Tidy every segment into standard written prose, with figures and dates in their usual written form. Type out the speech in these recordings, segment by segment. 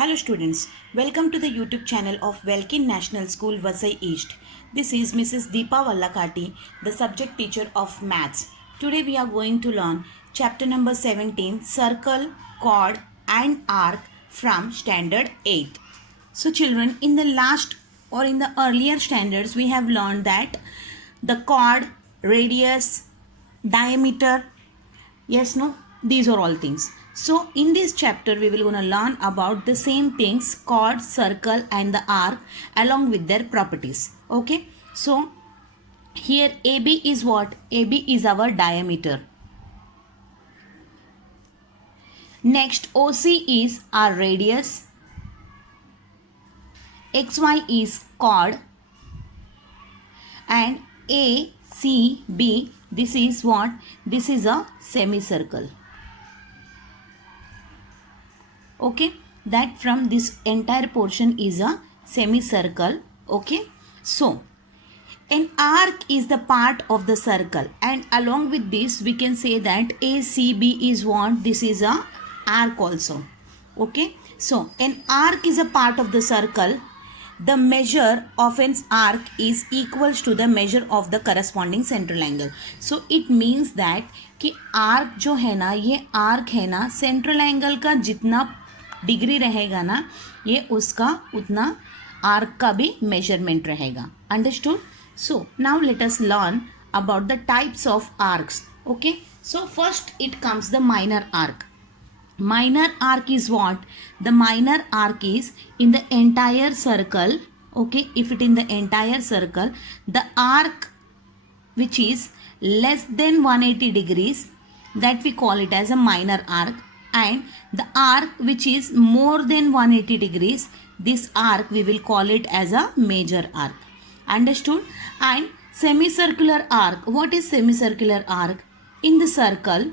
Hello students, welcome to the YouTube channel of Welkin National School, Vasai East. This is Mrs. Deepa Vallakati, the subject teacher of Maths. Today we are going to learn chapter number 17, Circle, Chord and Arc from Standard 8th. So children, in the last or in the earlier standards, we have learned that the chord, radius, diameter, yes, no, these are all things. So in this chapter we will gonna learn about the same things, chord, circle and the arc along with their properties. Okay, so here AB is what? AB is our diameter. Next OC is our radius, XY is chord, and ACB, this is what? This is a semicircle. Okay, that from this entire portion is a semicircle. Okay, so an arc is the part of the circle, and along with this we can say that ACB is what? This is a arc also. Okay, so an arc is a part of the circle. The measure of an arc is equals to the measure of the corresponding central angle. So it means that कि arc जो है ना, ये arc है ना, central angle का जितना degree रहेगा ना, ये उसका उतना आर्क का भी मेजरमेंट रहेगा. Understood? So now let us learn about the types of arcs. Okay, so first it comes the minor arc. Minor arc is what? The minor arc is in the entire circle. Okay, if it in the entire circle, the arc which is less than 180 degrees, that we call it as a minor arc, and the arc which is more than 180 degrees, this arc we will call it as a major arc. Understood? And semicircular arc, what is semicircular arc? In the circle,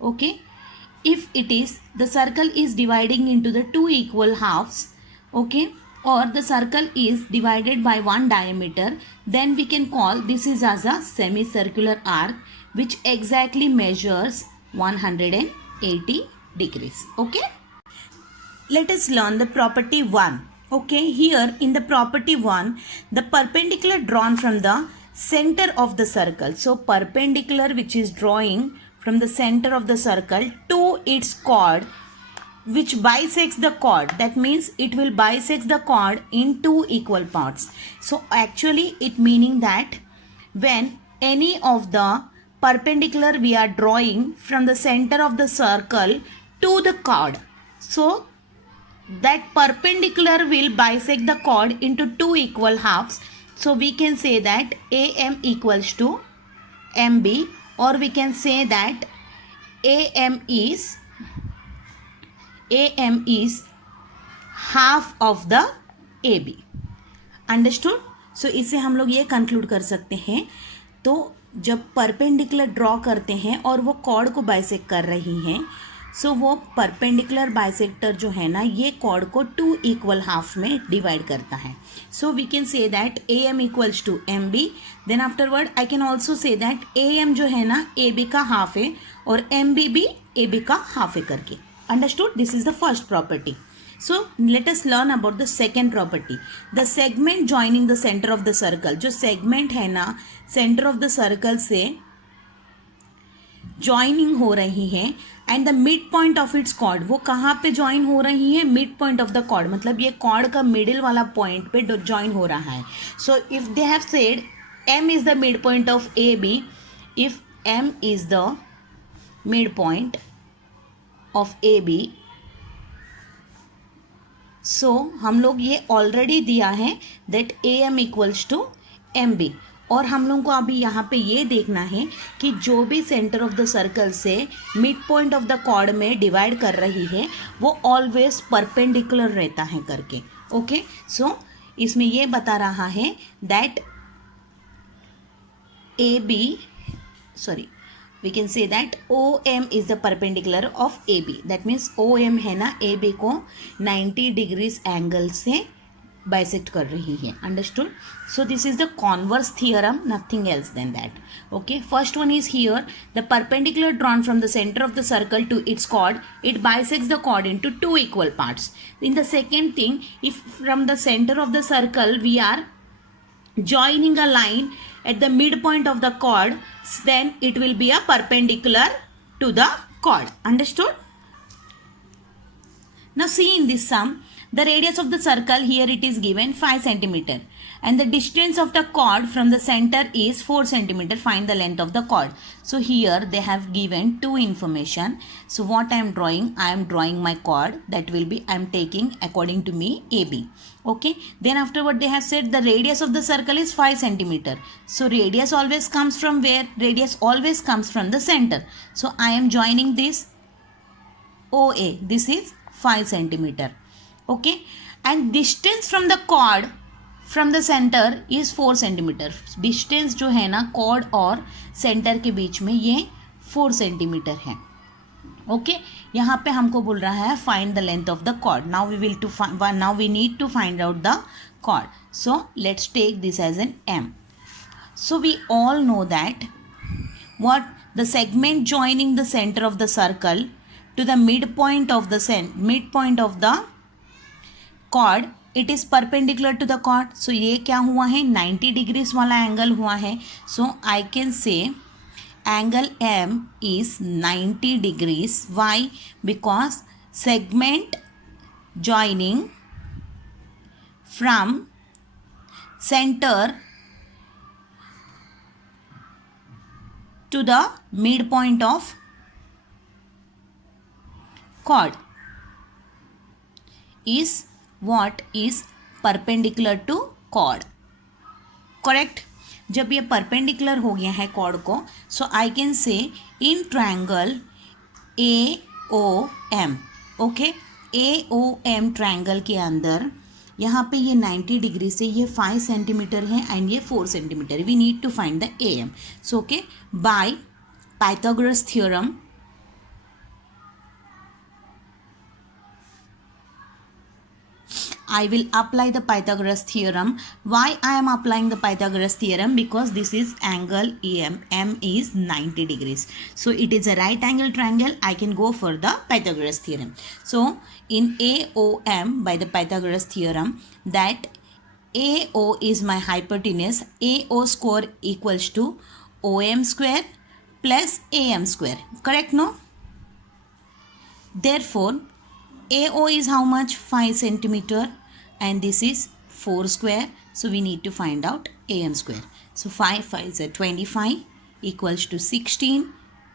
okay, if it is the circle is dividing into the two equal halves, okay, or the circle is divided by one diameter, then we can call this is as a semicircular arc which exactly measures 180 degrees. Okay, let us learn the property 1. Okay, here in the property 1, the perpendicular drawn from the center of the circle. So perpendicular which is drawing from the center of the circle to its chord which bisects the chord, that means it will bisect the chord in two equal parts. So actually it meaning that when any of the perpendicular we are drawing from the center of the circle to the chord, so that perpendicular will bisect the chord into two equal halves. So we can say that AM equals to MB, or we can say that AM is half of the AB. Understood? So इसे हम लोग ये conclude कर सकते हैं. तो जब perpendicular draw करते हैं और वो कॉर्ड को बाइसेक्ट कर रही हैं, सो वो परपेंडिकुलर बाइसेक्टर जो है ना, ये कॉर्ड को टू इक्वल हाफ में डिवाइड करता है. So we can say that AM equals to MB. Then afterward I can also say that AM जो है ना AB का हाफ है और MB भी AB का हाफ है करके. Understood? This is the first property. So let us learn about the second property, the segment joining the centre of the circle. जो सेगमेंट है ना सेंटर ऑफ द सर्कल से ज्वाइनिंग हो रही है and the mid point of its chord, वो कहाँ पे ज्वाइन हो रही है? Mid point of the chord, मतलब ये कॉर्ड का मिडिल वाला पॉइंट पे ज्वाइन हो रहा है. So if they have said M is the midpoint of AB, if M is the midpoint of AB, so हम लोग ये ऑलरेडी दिया है that AM equals to MB. और हम लोग को अभी यहाँ पे ये देखना है कि जो भी सेंटर ऑफ द सर्कल से mid point of the chord में डिवाइड कर रही है वो ऑलवेज परपेंडिकुलर रहता है करके. ओके, सो इसमें ये बता रहा है that AB, sorry, we can say that OM is the perpendicular of AB. That means OM है ना AB को 90 डिग्रीज एंगल से बाइसेक्ट कर रही है. Understood. So this is the converse theorem, nothing else than that. Okay, first one is here, the perpendicular drawn from the center of the circle to its chord, it bisects the chord into two equal parts. In the second thing, if from the center of the circle we are joining a line at the midpoint of the chord, then it will be a perpendicular to the chord. Understood? Now see in this sum, the radius of the circle here it is given 5 centimeter and the distance of the chord from the center is 4 centimeter. Find the length of the chord. So here they have given two information. So what I am drawing? I am drawing my chord, that will be I am taking according to me AB. Okay. Then afterward they have said the radius of the circle is 5 centimeter. So radius always comes from where? Radius always comes from the center. So I am joining this OA. This is 5 centimeter. Okay. And distance from the chord from the centre is 4 centimetre. Distance जो है ना cord और centre के बीच में ये 4 centimetre है. Okay यहाँ पे हमको बोल रहा है find the length of the chord. Now we need to find out the chord. So let's take this as N M. So we all know that what the segment joining the center of the circle to the midpoint of the chord, it is perpendicular to the chord. So ये क्या हुआ है? 90 degrees वाला angle हुआ है. So I can say angle M is 90 degrees. Why? Because segment joining from center to the midpoint of chord is what is perpendicular to chord. Correct? जब ये perpendicular हो गया है chord को, so I can say in triangle AOM. Okay? AOM triangle के अंदर यहाँ पे ये 90 डिग्री से ये 5 सेंटीमीटर है एंड ये 4 centimetre. We need to find the AM. So okay, by Pythagoras theorem I will apply the Pythagoras theorem. Why I am applying the Pythagoras theorem? Because this is angle EM. M is 90 degrees. So it is a right angle triangle. I can go for the Pythagoras theorem. So in AOM by the Pythagoras theorem, that AO is my hypotenuse. AO square equals to OM square plus AM square. Correct, no? Therefore, AO is how much? 5 centimeter and this is 4 square. So we need to find out AM square. So 5 is 25 equals to 16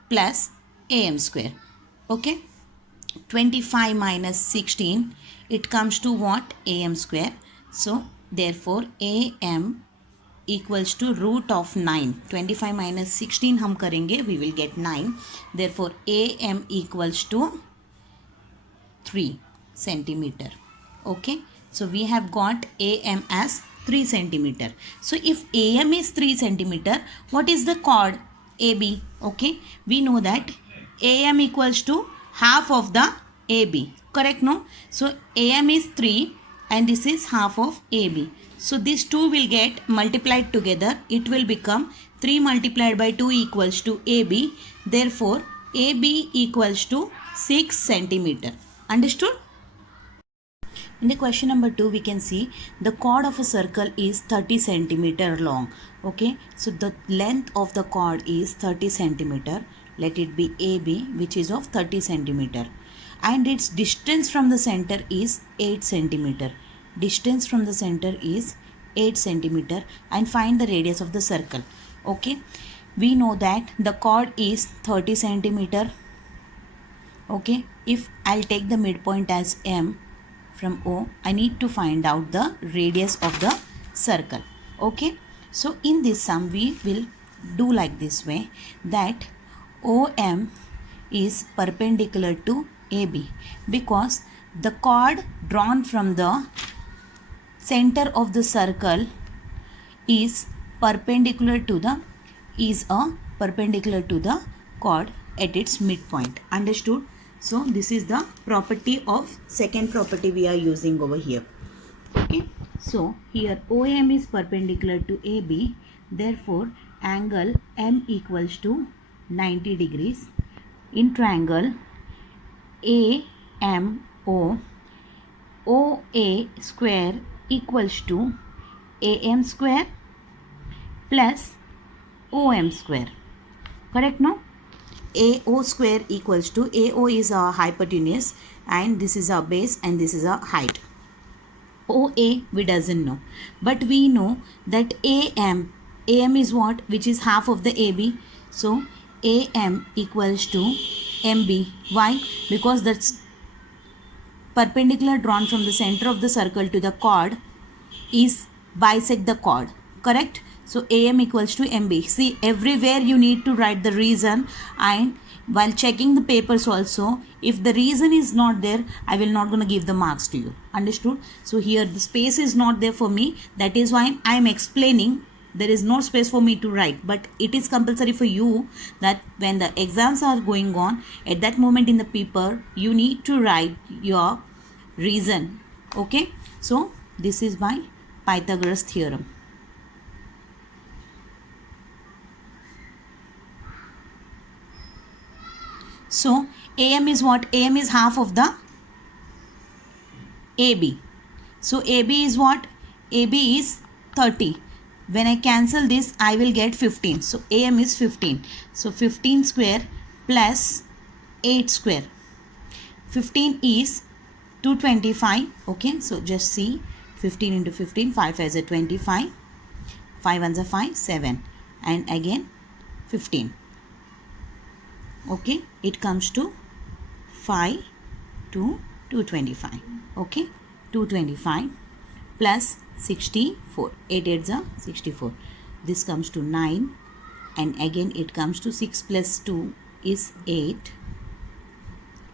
plus AM square. Okay. 25 minus 16, it comes to what? AM square. So therefore AM equals to root of 9. 25 minus 16 हम करेंगे, we will get 9. Therefore AM equals to 3 centimeter. Okay, so we have got AM as 3 centimeter. So if AM is 3 centimeter, what is the chord AB? Okay, we know that AM equals to half of the AB. Correct, no? So AM is 3 and this is half of AB. So these two will get multiplied together. It will become 3 multiplied by 2 equals to AB. Therefore AB equals to 6 centimeter. Understood? In the question number 2, we can see the chord of a circle is 30 centimeter long. Okay, so the length of the chord is 30 centimeter. Let it be AB, which is of 30 centimeter, and its distance from the center is 8 centimeter. Distance from the center is 8 centimeter, and find the radius of the circle. Okay, we know that the chord is 30 centimeter. Okay, if I'll take the midpoint as M from O, I need to find out the radius of the circle. Okay, so in this sum we will do like this way, that OM is perpendicular to AB because the chord drawn from the center of the circle is perpendicular to the chord at its midpoint. Understood? So this is the property of second property we are using over here. Okay, So here OM is perpendicular to AB, therefore angle M equals to 90 degrees. In triangle AMO, OA square equals to AM square plus OM square. Correct, no? AO square equals to, AO is our hypotenuse and this is our base and this is our height. OA we doesn't know, but we know that AM is what, which is half of the AB. So AM equals to MB. Why? Because that's perpendicular drawn from the center of the circle to the chord is bisect the chord. Correct? So AM equals to MB. See, everywhere you need to write the reason, and while checking the papers also, if the reason is not there, I will not gonna give the marks to you. Understood? So here the space is not there for me. That is why I am explaining. There is no space for me to write, but it is compulsory for you that when the exams are going on, at that moment in the paper, you need to write your reason. Okay? So this is by Pythagoras theorem. So AM is what? AM is half of the AB. So AB is what? AB is 30. When I cancel this, I will get 15. So AM is 15. So 15 square plus 8 square. 15 is 225. Okay, so just see 15 into 15, 5 as a 25. 5 ones are 5, 7. And again 15. Okay, it comes to 5 to 225. Okay, 225 plus 64. 8 8s are 64. This comes to 9, and again it comes to 6 plus 2 is 8.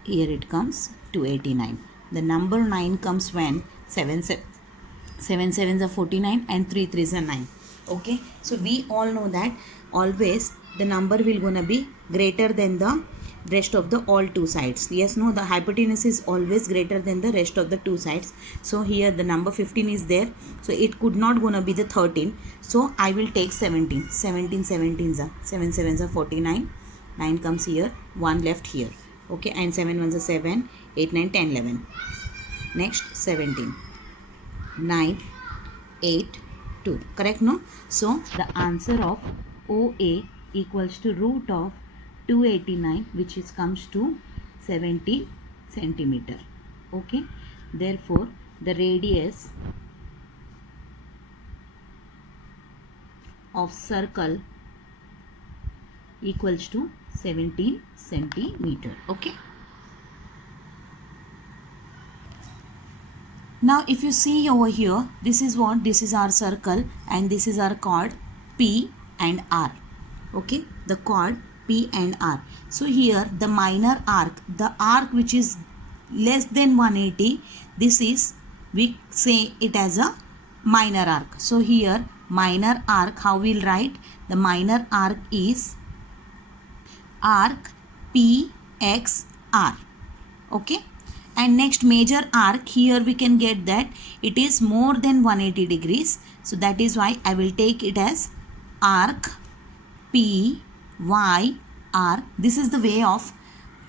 Here it comes to 89. The number 9 comes when 7 sevens are 49 and 3 3s are 9. Okay, so we all know that always the number will gonna be greater than the rest of the all two sides. Yes, no, the hypotenuse is always greater than the rest of the two sides. So here the number 15 is there, so it could not gonna be the 13. So I will take 17. 17 17s are 7 7s are 49. 9 comes here, 1 left here. Okay, and 7 1s are 7, 8 9 10 11. Next 17, 9 8 2. Correct, no? So the answer of OA equals to root of 289, which is comes to 70 centimeter. Okay, therefore the radius of circle equals to 17 centimeter. Okay, now if you see over here, this is what, this is our circle and this is our chord P and R. Okay, the chord P and R. So here the minor arc, the arc which is less than 180, this is, we say it as a minor arc. So here minor arc, how we'll write? The minor arc is arc PXR. Okay, and next major arc, here we can get that it is more than 180 degrees. So that is why I will take it as arc PYR. This is the way of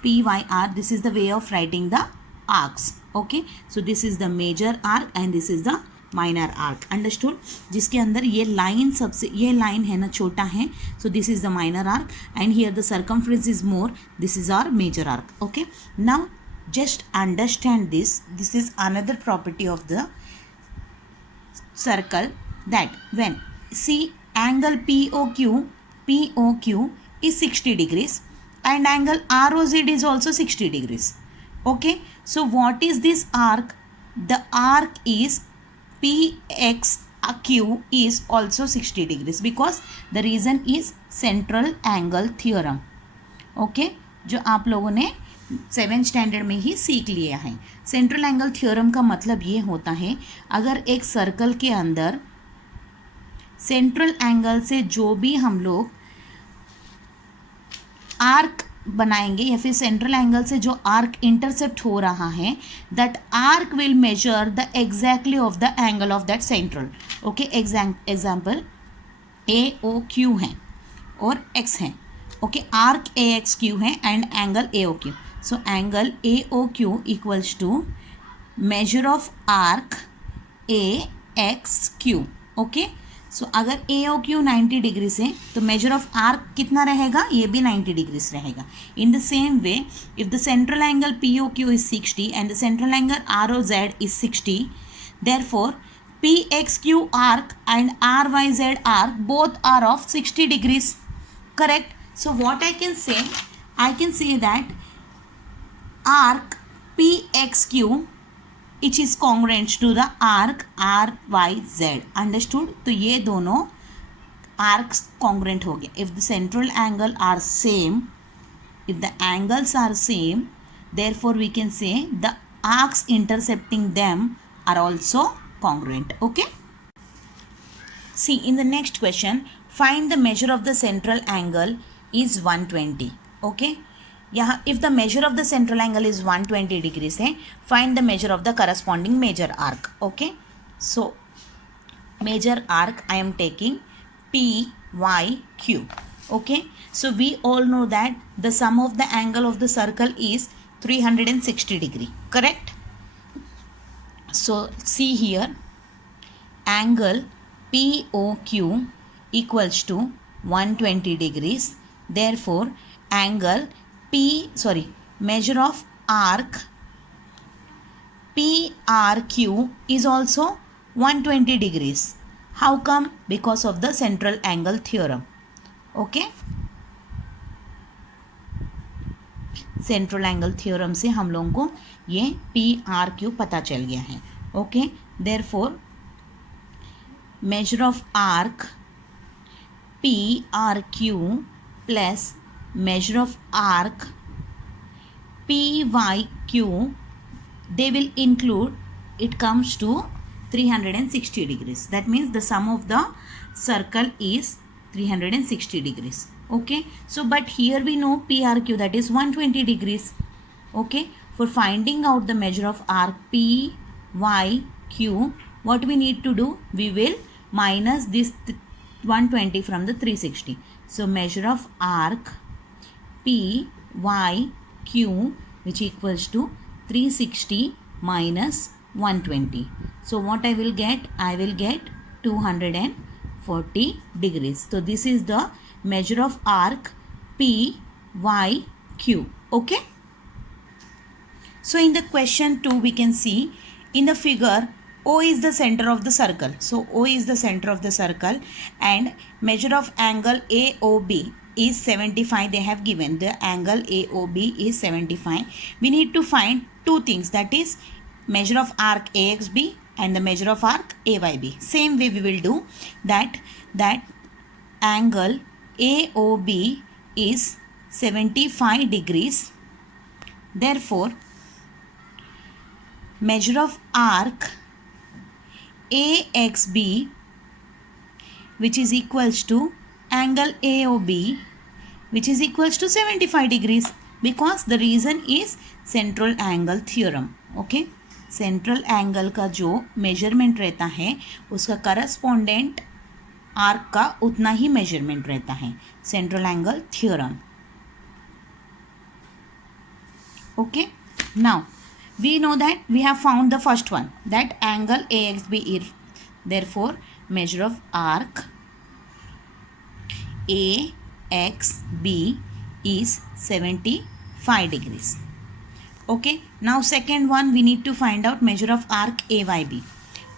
PYR. This is the way of writing the arcs. Okay, so this is the major arc and this is the minor arc. Understood? जिसके अंदर ये line सबसे, ये line है ना छोटा है, so this is the minor arc and here the circumference is more, this is our major arc. Okay, now just understand this. This is another property of the circle, that when see angle POQ is 60 degrees and angle ROZ is also 60 degrees. Okay, so what is this arc? The arc is PXQ is also 60 degrees because the reason is central angle theorem. Okay, जो आप लोगों ने 7th standard में ही सीख लिया है. Central angle theorem का मतलब ये होता है, अगर एक सर्कल के अंदर सेंट्रल एंगल से जो भी हम लोग आर्क बनाएंगे या फिर सेंट्रल एंगल से जो आर्क इंटरसेप्ट हो रहा है, that arc will measure the exactly of the angle of that central. Okay, example A O Q है और एक्स है. Okay, arc A X Q है and angle A O Q. So angle A O Q equals to measure of arc A X Q. Okay, so अगर A O Q 90 degree से तो major of arc कितना रहेगा, ये भी 90 degrees रहेगा. In the same way if the central angle P O Q is 60 and the central angle R O Z is 60, therefore P X Q arc and R Y Z arc both are of 60 degrees. Correct. So what I can say that arc PXQ which is congruent to the arc RYZ. Understood? तो ये दोनों arcs congruent हो गए. If the central angle are same, if the angles are same, therefore we can say the arcs intercepting them are also congruent. Okay? See, in the next question, find the measure of the central angle is 120. Okay? यहाँ if the measure of the central angle is 120 degrees है, find the measure of the corresponding major arc. Okay, so major arc I am taking PYQ. Okay, so we all know that the sum of the angle of the circle is 360 degree. Correct? So see here, angle POQ equals to 120 degrees. Therefore angle measure of arc PRQ is also 120 degrees. How come? Because of the central angle theorem. Okay, central angle theorem से हम लोगों को ये PRQ पता चल गया है. Okay, therefore major of arc PRQ plus measure of arc PYQ, they will include, it comes to 360 degrees. That means the sum of the circle is 360 degrees. Okay, so but here we know PRQ, that is 120 degrees. Okay, for finding out the measure of arc PYQ, what we need to do, we will minus this 120 from the 360. So measure of arc PYQ which equals to 360 minus 120. So what I will get? I will get 240 degrees. So this is the measure of arc PYQ. Okay. So in the question 2 we can see in the figure O is the center of the circle. So O is the center of the circle and measure of angle AOB is 75. They have given the angle AOB is 75. We need to find two things, that is measure of arc AXB and the measure of arc AYB. Same way we will do that angle AOB is 75 degrees. Therefore measure of arc AXB which is equals to angle AOB which is equals to 75 degrees, because the reason is central angle theorem. Okay, central angle का जो measurement रहता है उसका correspondent arc का उतना ही measurement रहता है, central angle theorem. Okay, now we know that we have found the first one, that angle AXB is, therefore measure of arc AXB is 75 degrees. Okay, now second one we need to find out measure of arc AYB.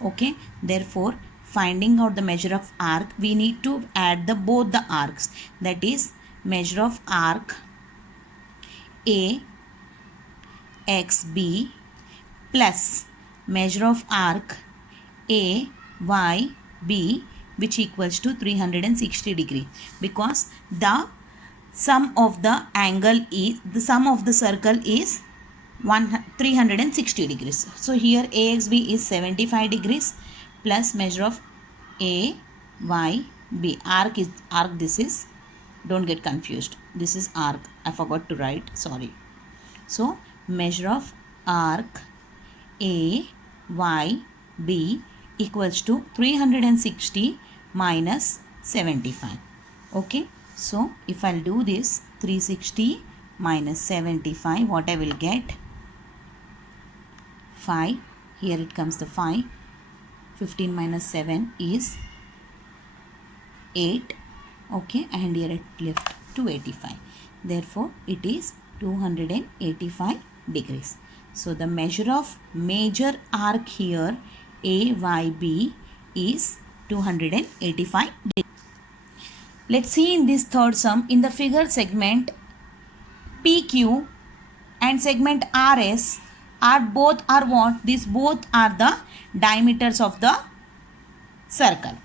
Okay, therefore finding out the measure of arc we need to add the both the arcs, that is measure of arc AXB plus measure of arc AYB which equals to 360 degree, because the sum of the angle is, the sum of the circle is 360 degrees. So here AXB is 75 degrees plus measure of AYB. Arc is arc, this is, don't get confused, this is arc. I forgot to write, sorry. So measure of arc AYB equals to 360 minus 75. Okay, so if I'll do this, 360 minus 75, what I will get? 5. Here it comes the 5. 15 minus 7 is 8. Okay, and here it left 285. Therefore, it is 285 degrees. So, the measure of major arc here AYB is 285 degrees. Let's see in this third sum. In the figure, segment PQ and segment RS are what? These both are the diameters of the circle,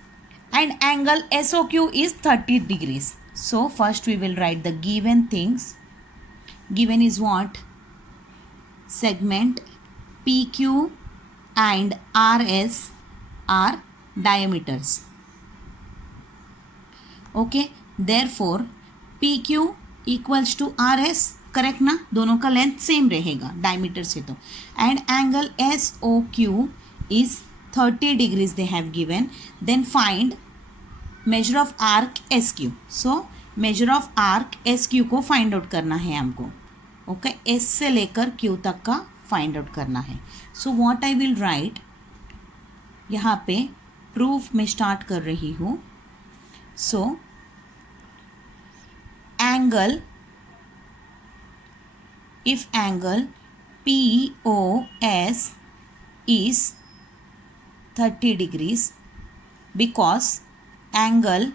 and angle SOQ is 30 degrees. So first we will write the given things. Given is what? Segment PQ and RS are diameters. Okay, therefore PQ equals to RS, correct ना, दोनों का length same रहेगा diameter से तो, and angle SOQ is 30 degrees they have given. Then find major of arc SQ. So major of arc SQ को find out करना है हमको. ओके, S से लेकर Q तक का फाइंड आउट करना है. सो व्हाट आई विल राइट, यहाँ पे प्रूफ में स्टार्ट कर रही हूँ. So angle, if angle POS is 30 degrees, because angle,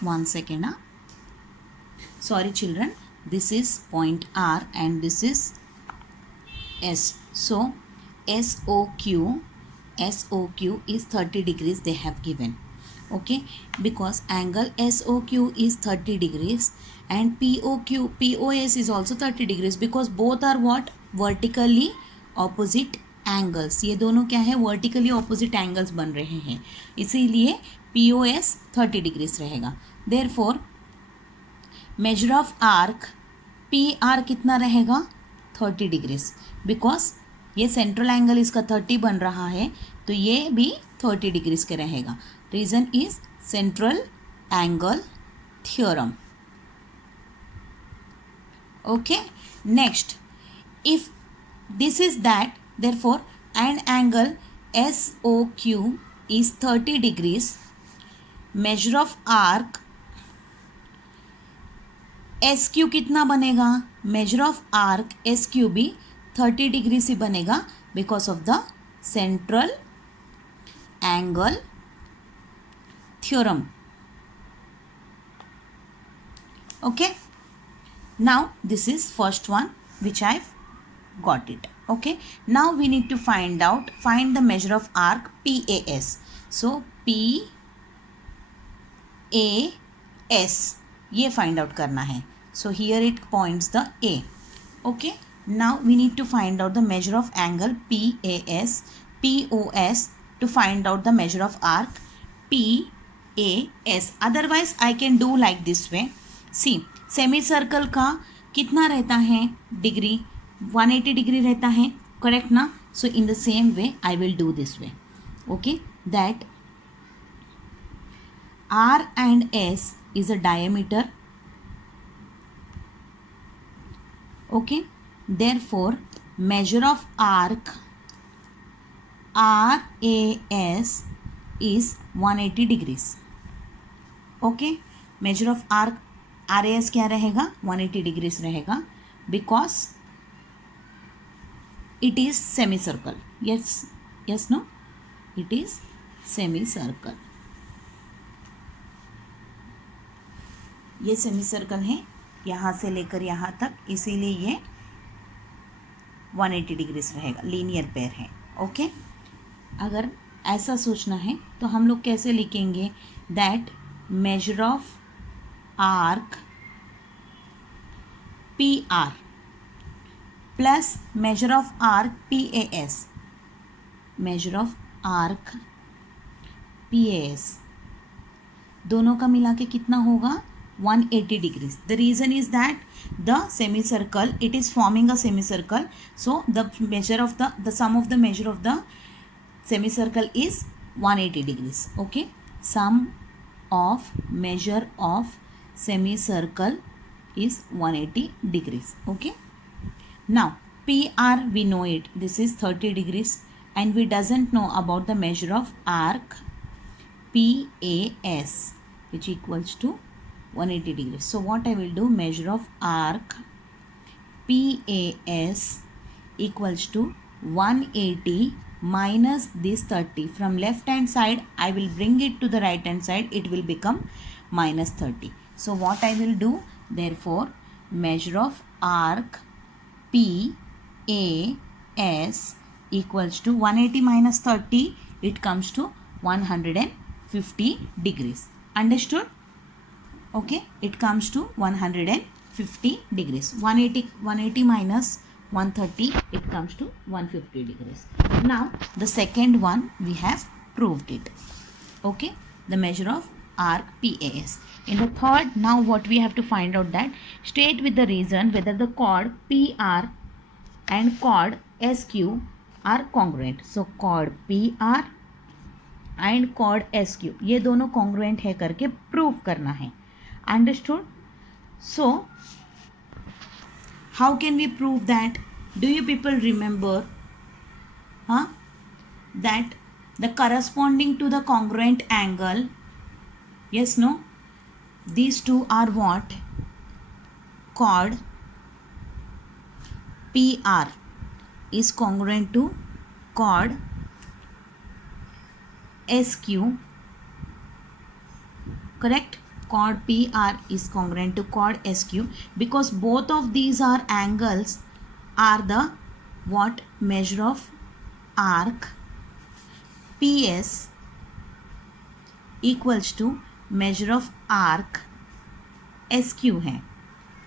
one second, sorry children, this is point R and this is S. So SOQ is 30 degrees they have given. Okay, because angle SOQ is 30 degrees and POS is also 30 degrees, because both are what? Vertically opposite angles. ये दोनों क्या है? Vertically opposite angles बन रहे हैं, इसीलिए POS 30 degrees रहेगा. Therefore measure of arc PR कितना रहेगा? 30 degrees, because ये सेंट्रल एंगल इसका 30 बन रहा है, तो ये भी 30 डिग्रीज के रहेगा. Reason is central angle theorem. Okay, next, if this is that, therefore an angle SOQ is 30 degrees. Major of arc SQ कितना बनेगा? मेजर ऑफ आर्क SQ भी 30 डिग्री से बनेगा, because of the central angle theorem. Okay, now this is first one which I've got it. Okay, now we need to find the measure of arc PAS. So PAS ये find out करना है. So here it points the A. Okay, now we need to find out the measure of angle POS to find out the measure of arc PAS. Otherwise I can do like this way. See, semi circle का कितना रहता है degree? 180 degree रहता है, correct ना? So in the same way I will do this way. Okay, that R and S is a diameter. Okay, therefore measure of arc RAS is 180 degrees. Okay, measure of arc RAS क्या रहेगा? 180 degrees रहेगा, because it is semicircle. Yes, no, it is semicircle. ये semicircle है यहाँ से लेकर यहाँ तक, इसीलिए ये 180 डिग्रीज रहेगा, लीनियर पेयर है. ओके, अगर ऐसा सोचना है तो हम लोग कैसे लिखेंगे? That major of arc PR plus major of arc PAS. Major of arc PAS दोनों का मिला के कितना होगा 180 degrees. The reason is that the semi circle, it is forming a semi circle, so the measure of the sum of the measure of the semicircle is 180 degrees. Okay, sum of measure of semicircle is 180 degrees. Okay, now PR we know it, this is 30 degrees, and we doesn't know about the measure of arc PAS, which equals to 180 degrees. So what I will do, measure of arc PAS equals to 180 minus this 30. From left hand side I will bring it to the right hand side, it will become minus 30. So what I will do, therefore measure of arc PAS equals to 180 minus 30, it comes to 150 degrees. Understood? Okay, it comes to 150 degrees. 180 minus 130, it comes to 150 degrees. Now the second one we have proved it. Okay, the measure of arc PAS. In the third, now what we have to find out, that state with the reason whether the chord PR and chord SQ are congruent. So chord PR and chord SQ ये दोनों congruent है करके prove करना है. Understood? So how can we prove that? Do you people remember that the corresponding to the congruent angle, yes, no, these two are what? Chord PR is congruent to chord SQ, correct? Chord PR is congruent to chord SQ because both of these are angles are the what? Measure of arc PS equals to measure of arc SQ है.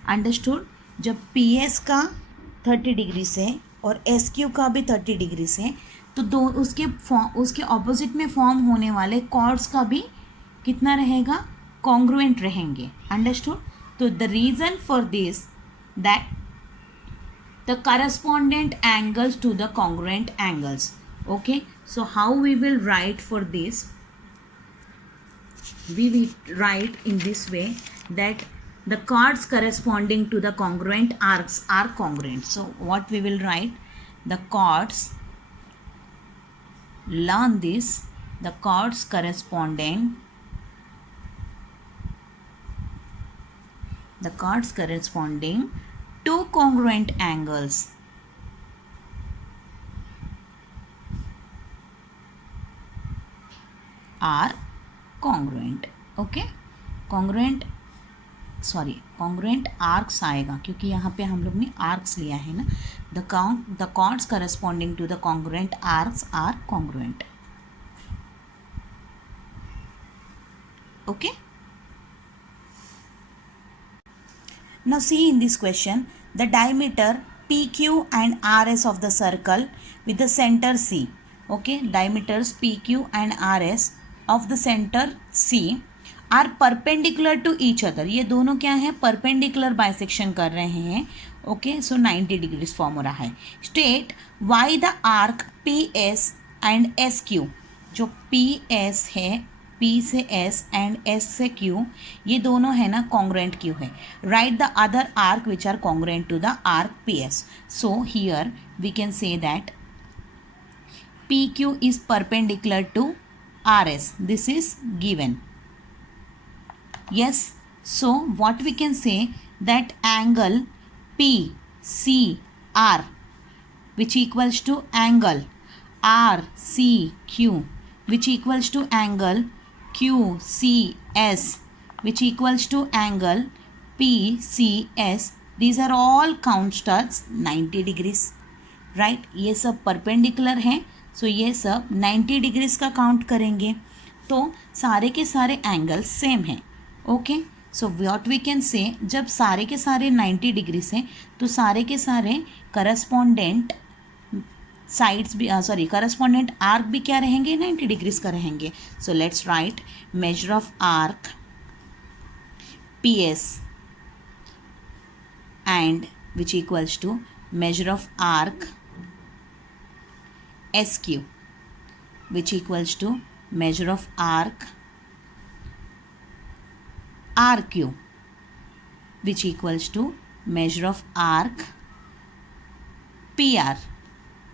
Understood? जब PS का 30 degree से और SQ का भी 30 degree से, तो दो उसके ऑपोजिट में फॉर्म होने वाले कॉर्ड्स का भी कितना रहेगा? कॉन्ग्रुएंट रहेंगे. अंडरस्टूड? तो the reason for this that the correspondent angles to the congruent angles. Okay, so how we will write for this? We will write in this way that the chords corresponding to the congruent arcs are congruent. So what we will write? The chords, learn this, the chords corresponding to congruent angles are congruent. Okay, congruent arcs आएगा क्योंकि यहाँ पे हम लोग ने arcs लिया है ना. The chords corresponding to the congruent arcs are congruent. Okay, now see in this question the diameter PQ and RS of the circle with the center C. Okay, diameters PQ and RS of the center C are perpendicular to each other. ये दोनों क्या है? perpendicular bisection कर रहे हैं. Okay, so 90 degrees form हो रहा है. State why the arc PS and SQ, जो PS है, P से S and S से Q, ये दोनों है ना congruent Q है. Write the other arc which are congruent to the arc PS. So here we can say that PQ is perpendicular to RS. This is given. Yes, so what we can say, that angle PCR which equals to angle RCQ which equals to angle QCS which equals to angle PCS, these are all counts 90 degrees, right? ये सब perpendicular हैं, so ये सब 90 degrees का count करेंगे, तो सारे के सारे एंगल्स सेम हैं. Okay, so what we can say, जब सारे के सारे 90 डिग्री से, तो सारे के सारे करस्पॉन्डेंट साइड्स भी सॉरी करस्पॉन्डेंट आर्क भी क्या रहेंगे 90 डिग्रीज का रहेंगे. So let's write major of arc P S and which equals to measure of arc SQ which equals to measure of arc RQ which equals to measure of arc PR.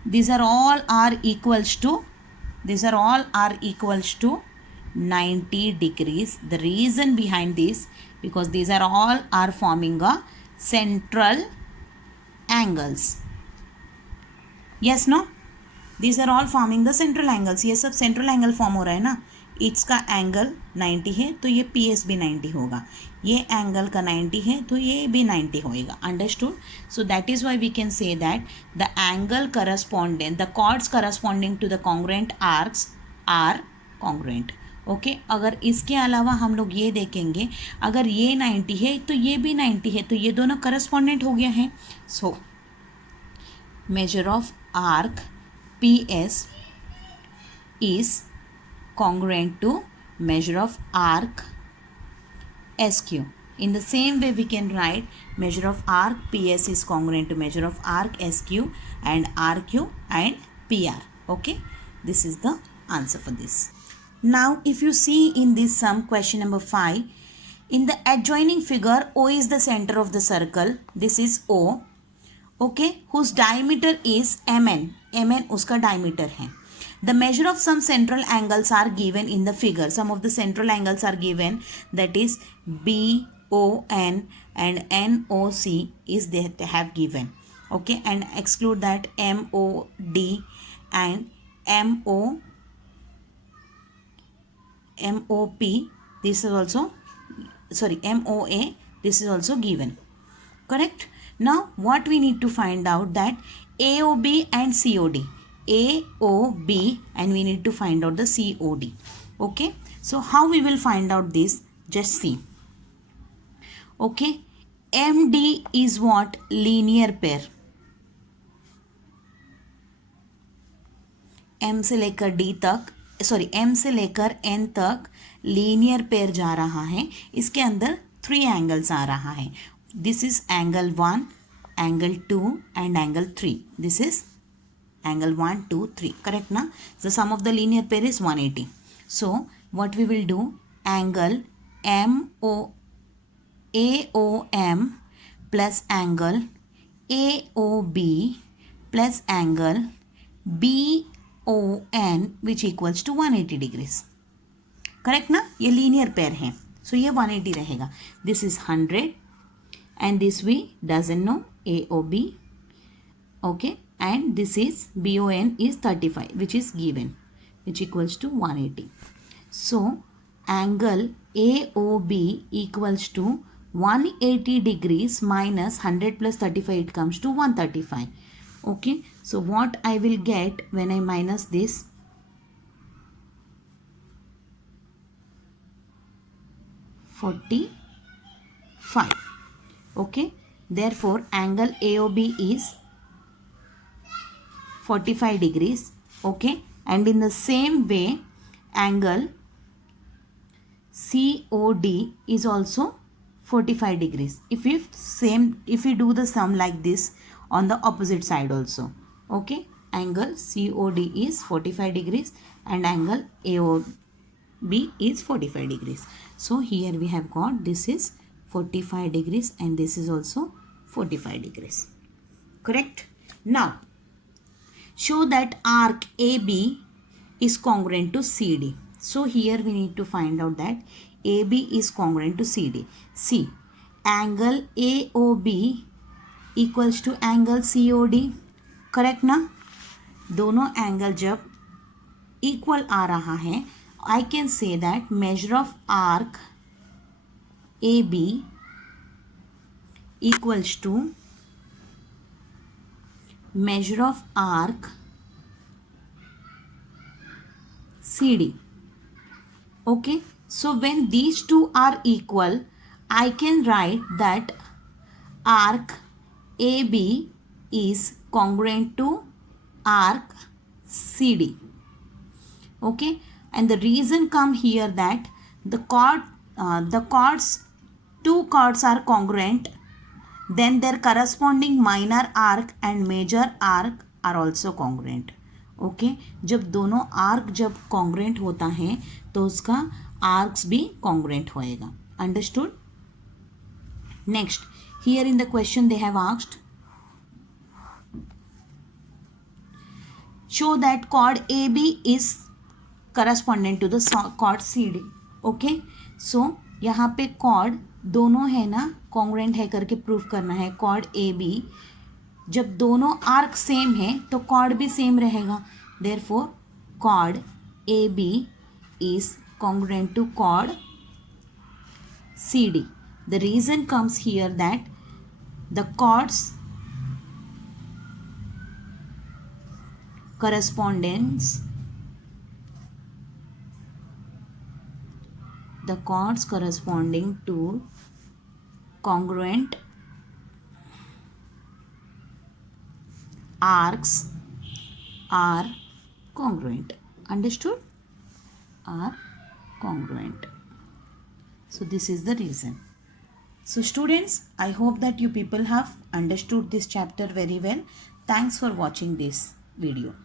These are all equals to 90 degrees. The reason behind this, because these are all are forming a central angles. Yes, no? These are all forming the central angles. ये सब central angle form हो रहा है ना. इसका angle 90 है तो ये पी एस भी 90 होगा. ये एंगल का 90 है तो ये भी 90 होएगा. Understood. So that is why we can say that the angle correspondent the chords corresponding to the congruent arcs are congruent. Okay. अगर इसके अलावा हम लोग ये देखेंगे, अगर ये 90 है तो ये भी 90 है तो ये दोनों करस्पॉन्डेंट हो गया है. सो major of arc P S is congruent to measure of arc SQ. In the same way we can write measure of arc PS is congruent to measure of arc SQ and RQ and PR. Okay, this is the answer for this. Now if you see in this sum question number 5, in the adjoining figure O is the center of the circle. This is O, okay, whose diameter is MN. MN उसका diameter है. The measure of some central angles are given in the figure. Some of the central angles are given, that is BON and NOC is they have given. Okay, and exclude that MOD and MOP. This is also MOA. This is also given. Correct. Now what we need to find out that AOB and COD. AOB and we need to find out the COD. Okay, so how we will find out this, just see. Okay, MD is what? Linear pair. M से लेकर D तक M से लेकर N तक linear pair जा रहा है. इसके अंदर 3 एंगल्स आ रहा है. This is angle 1, angle 2 and angle 3. This is angle 1, 2, 3. Correct na? The sum of the linear pair is 180. So what we will do, angle AOM plus angle AOB plus angle BON which equals to 180 degrees. Correct na? ये linear pair है. So ये 180 रहेगा. This is 100 and this we doesn't know, AOB. Okay. And this is BON is 35 which is given, which equals to 180. So angle AOB equals to 180 degrees minus 100 plus 35, it comes to 135. Okay, so what I will get when I minus this, 45. Okay, therefore angle AOB is 45 degrees. Okay, and in the same way angle COD is also 45 degrees. If we do the sum like this on the opposite side also. Okay, angle COD is 45 degrees and angle AOB is 45 degrees. So here we have got this is 45 degrees and this is also 45 degrees. Correct. Now show that arc AB is congruent to CD. So here we need to find out that AB is congruent to CD. See, angle AOB equals to angle COD. Correct ना? दोनों angle जब equal आ रहा है, I can say that measure of arc AB equals to measure of arc CD. Okay, so when these two are equal, I can write that arc AB is congruent to arc CD. Okay, and the reason come here that the chords, two chords are congruent, then their corresponding minor arc and major arc are also congruent. Okay जब दोनों arc जब congruent होता है तो उसका arcs भी congruent होएगा. Understood. Next, here in the question they have asked, show that chord AB is corresponding to the chord CD. Okay so यहाँ पे chord दोनों है ना कॉन्ग्रेंट है करके प्रूफ करना है. chord AB जब दोनों आर्क सेम है तो chord भी सेम रहेगा. Therefore chord AB is congruent to chord CD. The reason comes here that the chords correspondence, the chords corresponding to congruent arcs are congruent. Understood? Are congruent. So this is the reason. So students, I hope that you people have understood this chapter very well. Thanks for watching this video.